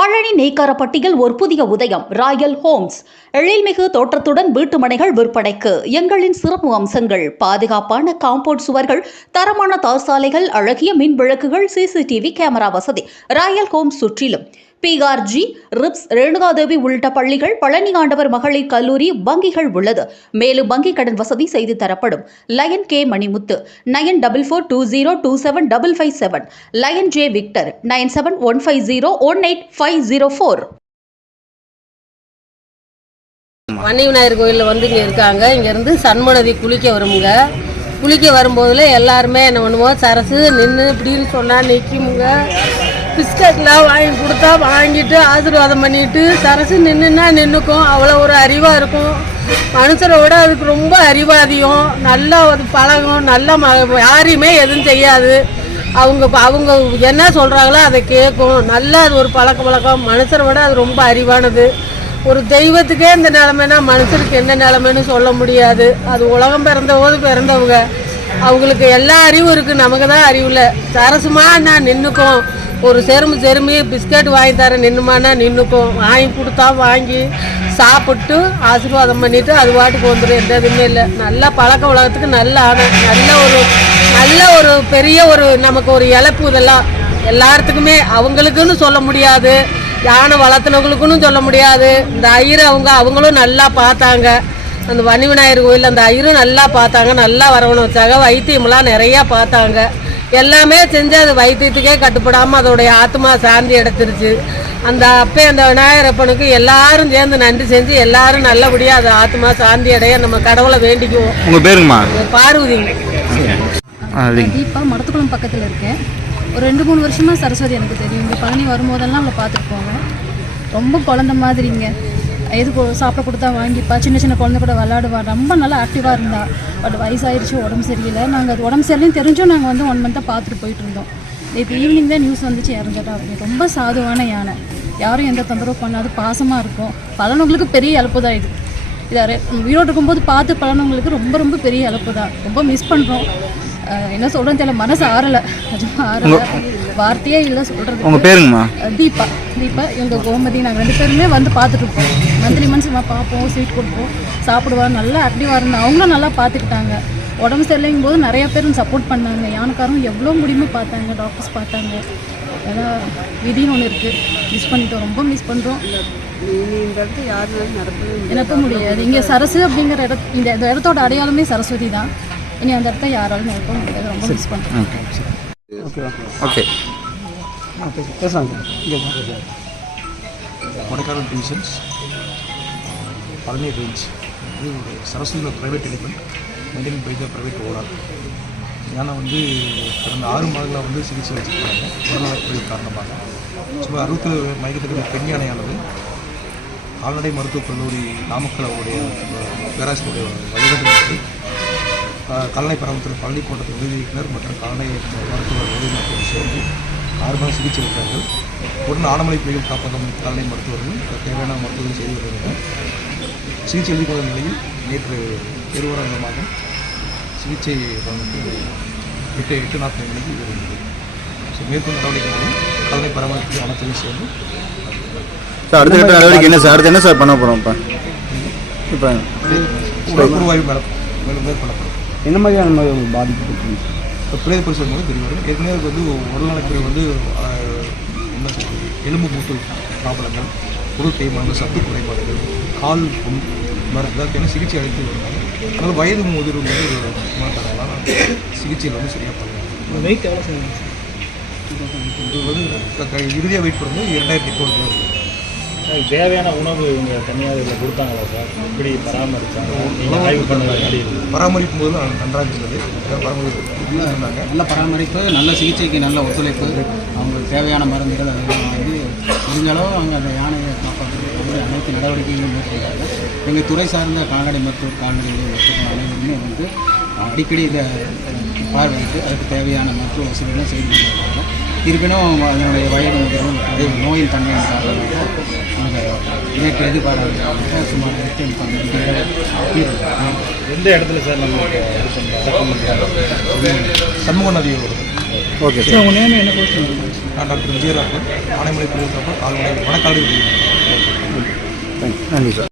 பழனி நெய்க்காரப்பட்டியில் ஒரு புதிய உதயம். ராயல் ஹோம்ஸ் எழில்மிகு தோற்றத்துடன் வீட்டுமனைகள் விற்பனைக்கு. எங்களின் சிறப்பு அம்சங்கள்: பாதுகாப்பான காம்பவுண்ட் சுவர்கள், தரமான தார்சாலைகள், அழகிய மின் விளக்குகள், சிசிடிவி கேமரா வசதி. ராயல் ஹோம்ஸ் சுற்றிலும் PRG, ரிப்ஸ், ரேணுகாதேவி உள்ளிட்ட பள்ளிகள், பழனி ஆண்டவர் மகளிர் கல்லூரி, வங்கிகள் உள்ளது. மேலும் வங்கி கடன் வசதி செய்து தரப்படும். Lion K Manimuthu 9442027557, lion J Victor 9715018504. Vanni Vinayagar கோயிலில் வந்து இங்கே இருக்காங்க. இங்கேருந்து சண்முகநதி குளிக்க வருமுங்க. குளிக்க வரும்போதுல எல்லாருமே என்ன பண்ணுவோம், சரசு நின்று இப்படின்னு சொன்னால் நிற்குமுங்க. பிஸ்கட்லாம் வாங்கி கொடுத்தா வாங்கிட்டு ஆசீர்வாதம் பண்ணிட்டு சரசு நின்றுன்னா நின்றுக்கும். அவ்வளோ ஒரு அறிவாக இருக்கும். மனுஷரை விட அதுக்கு ரொம்ப அறிவாதியும். நல்லா அது பழகும். நல்லா யாரையுமே எதுவும் செய்யாது. அவங்க என்ன சொல்கிறாங்களோ அதை கேட்கும். நல்லா அது ஒரு பழக்கம். மனுஷரை விட அது ரொம்ப அறிவானது. ஒரு தெய்வத்துக்கே இந்த நிலைமைனா மனுஷருக்கு என்ன நிலைமைன்னு சொல்ல முடியாது. அது உலகம் பிறந்தவங்க அவங்களுக்கு எல்லா அறிவும் இருக்குது. நமக்கு தான் அறிவு இல்லை. சரசுமா நான் நின்றுக்கும். ஒரு செருமி பிஸ்கட் வாங்கி தரேன் நின்றுமானா நின்றுக்கும். வாங்கி கொடுத்தா வாங்கி சாப்பிட்டு ஆசீர்வாதம் பண்ணிவிட்டு அது வாட்டுக்கு வந்துடும். எந்த எதுவுமே இல்லை. நல்ல பழக்க உலகத்துக்கு நல்ல நல்ல ஒரு பெரிய ஒரு நமக்கு ஒரு இழப்பு. இதெல்லாம் எல்லாத்துக்குமே அவங்களுக்குன்னு சொல்ல முடியாது. யானை வளர்த்துனவங்களுக்குன்னு சொல்ல முடியாது. இந்த ஐயர் அவங்களும் நல்லா பார்த்தாங்க. அந்த வன்னி விநாயகர் கோயில் அந்த ஐயரும் நல்லா பார்த்தாங்க. நல்லா வரவணும் வச்சாங்க. வைத்தியமெல்லாம் நிறையா பார்த்தாங்க. எல்லாமே செஞ்சு அது வைத்தியத்துக்கே கட்டுப்படாமல் அதோடைய ஆத்மா சாந்தி அடைச்சிருச்சு. அந்த விநாயகர் அப்பனுக்கு எல்லாரும் சேர்ந்து நன்றி செஞ்சு எல்லாரும் நல்லபடியாக அது ஆத்மா சாந்தி அடைய நம்ம கடவுளை வேண்டிக்குவோம். உங்கள் பேருங்கம்மா? பார்வதிங்க. தீபா, மடத்துக்குளம் பக்கத்தில் இருக்கேன். ஒரு 2-3 வருஷமாக சரஸ்வதி எனக்கு தெரியும். இங்கே பழனி வரும்போதெல்லாம் அவளை பார்த்துட்டு போங்க. ரொம்ப குழந்த மாதிரிங்க. எதுக்கு சாப்பிட கொடுத்தா வாங்கிப்பா. சின்ன குழந்தை கூட விளாடுவா. ரொம்ப நல்லா ஆக்டிவாக இருந்தா. பட் வயசாகிடுச்சு, உடம்பு சரியில்லை. நாங்கள் அது உடம்பு சரியில்லைன்னு தெரிஞ்சும் நாங்கள் வந்து 1 மந்த்தாக பார்த்துட்டு போயிட்டு இருந்தோம். நேற்று ஈவினிங் தான் நியூஸ் வந்துச்சு இறந்துட்டா அப்படின்னு. ரொம்ப சாதுவான யானை. யாரும் எந்த தொந்தரவு பண்ணாது. பாசமாக இருக்கும். பழனவங்களுக்கு பெரிய இழப்பு தான் இது. இதை உயிரோடு இருக்கும்போது பார்த்து பழனவங்களுக்கு ரொம்ப பெரிய இழப்பு தான். ரொம்ப மிஸ் பண்ணுறோம். என்ன சொல்கிறேன்னு தெரியல. மனசு ஆறலை. நிஜமாக ஆறலை. வார்த்தையே இல்லை சொல்கிறது. உங்கள் பேருங்கம்மா? தீபா. இவங்க கோமதி. நாங்கள் 2 பேருமே வந்து பார்த்துட்டு இருப்போம். மந்த்லி பார்ப்போம். ஸ்வீட் கொடுப்போம். சாப்பிடுவாங்க. நல்லா ஆக்டிவாக இருந்தாங்க. அவங்களும் நல்லா பார்த்துக்கிட்டாங்க. உடம்பு சரியில்லைங்கும் போது நிறையா பேரும் சப்போர்ட் பண்ணாங்க. யானைக்காரும் எவ்வளோ முடியுமோ பார்த்தாங்க. டாக்டர்ஸ் பார்த்தாங்க. ஏன்னா விதின்னு ஒன்று இருக்குது. மிஸ் பண்ணிட்டோம். ரொம்ப மிஸ் பண்ணுறோம். நிரப்ப முடியாது. இங்கே சரசு அப்படிங்கிற இந்த இடத்தோட அடையாளமே சரஸ்வதி தான். இனி அந்த இடத்த யாராலும் நிரப்ப முடியாது. ரொம்ப மிஸ் பண்ணுறோம். Okay. Kodaikanal divisions Palani range இது ஒரு Saraswati private element maintain by the private owner. ஏன்னா வந்து கடந்த 6 மாதங்களாக வந்து சிகிச்சை வச்சுருக்காங்க உடல்நலக்குறைவு காரணமாக. சுமார் 60 மையத்துக்கு பெண் யானையானது கால்நடை மருத்துவக் கல்லூரி நாமக்கல் அவருடைய பேராசிரியருடைய வழிகாட்டுதலுக்கு கால்நடை பராமரிப்பு பழனி கோட்டத்தின் உதவி இயக்குனர் மற்றும் கால்நடை மருத்துவர் உதவி சேர்ந்து 6 மாதம் சிகிச்சை வைக்கிறார்கள். உடன் ஆனமலை புலிகள் காப்பகம் கால்நடை மருத்துவர்கள் தேவையான மருத்துவர்கள் செய்து வருகின்றனர். சிகிச்சை எழுதி கொண்ட நிலையில் நேற்று பெருவரங்கமாக சிகிச்சை வந்து 8:40 மணிக்கு இருந்தது. ஸோ மேற்கொண்ட நடவடிக்கைகளும் கால்நடை பராமரிப்பு அனைத்தையும் சேர்ந்து அடுத்த கட்ட நடவடிக்கை என்ன சார்? அடுத்து என்ன சார் பண்ண போகிறோம்? இப்போ உடற்குறுவாய்வு மேற்கொள்ளப்படும். என்ன மாதிரியான பாதிப்பு இப்போ பிரேத பரிசோதனை வந்து தெரிய வரும். ஏற்கனவே வந்து உடல்நலக்குறை வந்து என்ன சொல்கிறது, எலும்பு மூட்டு ப்ராப்ளங்கள், பொருள் தேய்மானங்கள், சத்து குறைபாடுகள், கால் புண் மாதிரி ஏதாவது சிகிச்சை அளித்து வருவாங்க. அதனால் வயது முதிர்வு வந்து ஒரு முக்கியமான காரணங்களால் சிகிச்சையில் வந்து சரியாக பண்ணுவாங்க. வெயிட் எவ்வளோ சார்? இது வந்து இறுதியாக வெயிட் பண்ணும்போது 2800 கிலோ. தேவையான உணவு இவங்க தனியாக இதில் கொடுத்தாங்களா சார்? எப்படி பராமரித்தாங்க? நீங்கள் ஆய்வு பண்ண பராமரிப்பு போது நன்றாக இருந்தது. பராமரிப்பு நல்ல பராமரிப்பு, நல்ல சிகிச்சைக்கு நல்ல ஒத்துழைப்பு, அவங்களுக்கு தேவையான மருந்துகள் அதெல்லாம் வந்து முடிஞ்சளவு அவங்க அந்த யானையை காப்பாற்றுறது அனைத்து நடவடிக்கைகளும் மேற்கொள்ளாங்க. எங்கள் துறை சார்ந்த கால்நடை மருத்துவர் கால்நடை மருத்துவர்கள் அனைவருமே வந்து அடிக்கடி இதை பார்வையிட்டு அதுக்கு தேவையான மருத்துவ வசதிகளும் செய்து கொண்டிருக்காங்க. இருப்பினும் அதனுடைய வயது முதலும் நோயின் தன்மையின் காரணமாக அந்த இயற்கை எதிர்பாராத சுமார் 8 எந்த இடத்துல சார் நம்ம சமூக நதியோடு ஓகே சார். நான் டாக்டர் விஜயராகவன் ஆனைமலை பிரிவு காப்பர் கால்நடை வனக்காடு நன்றி சார்.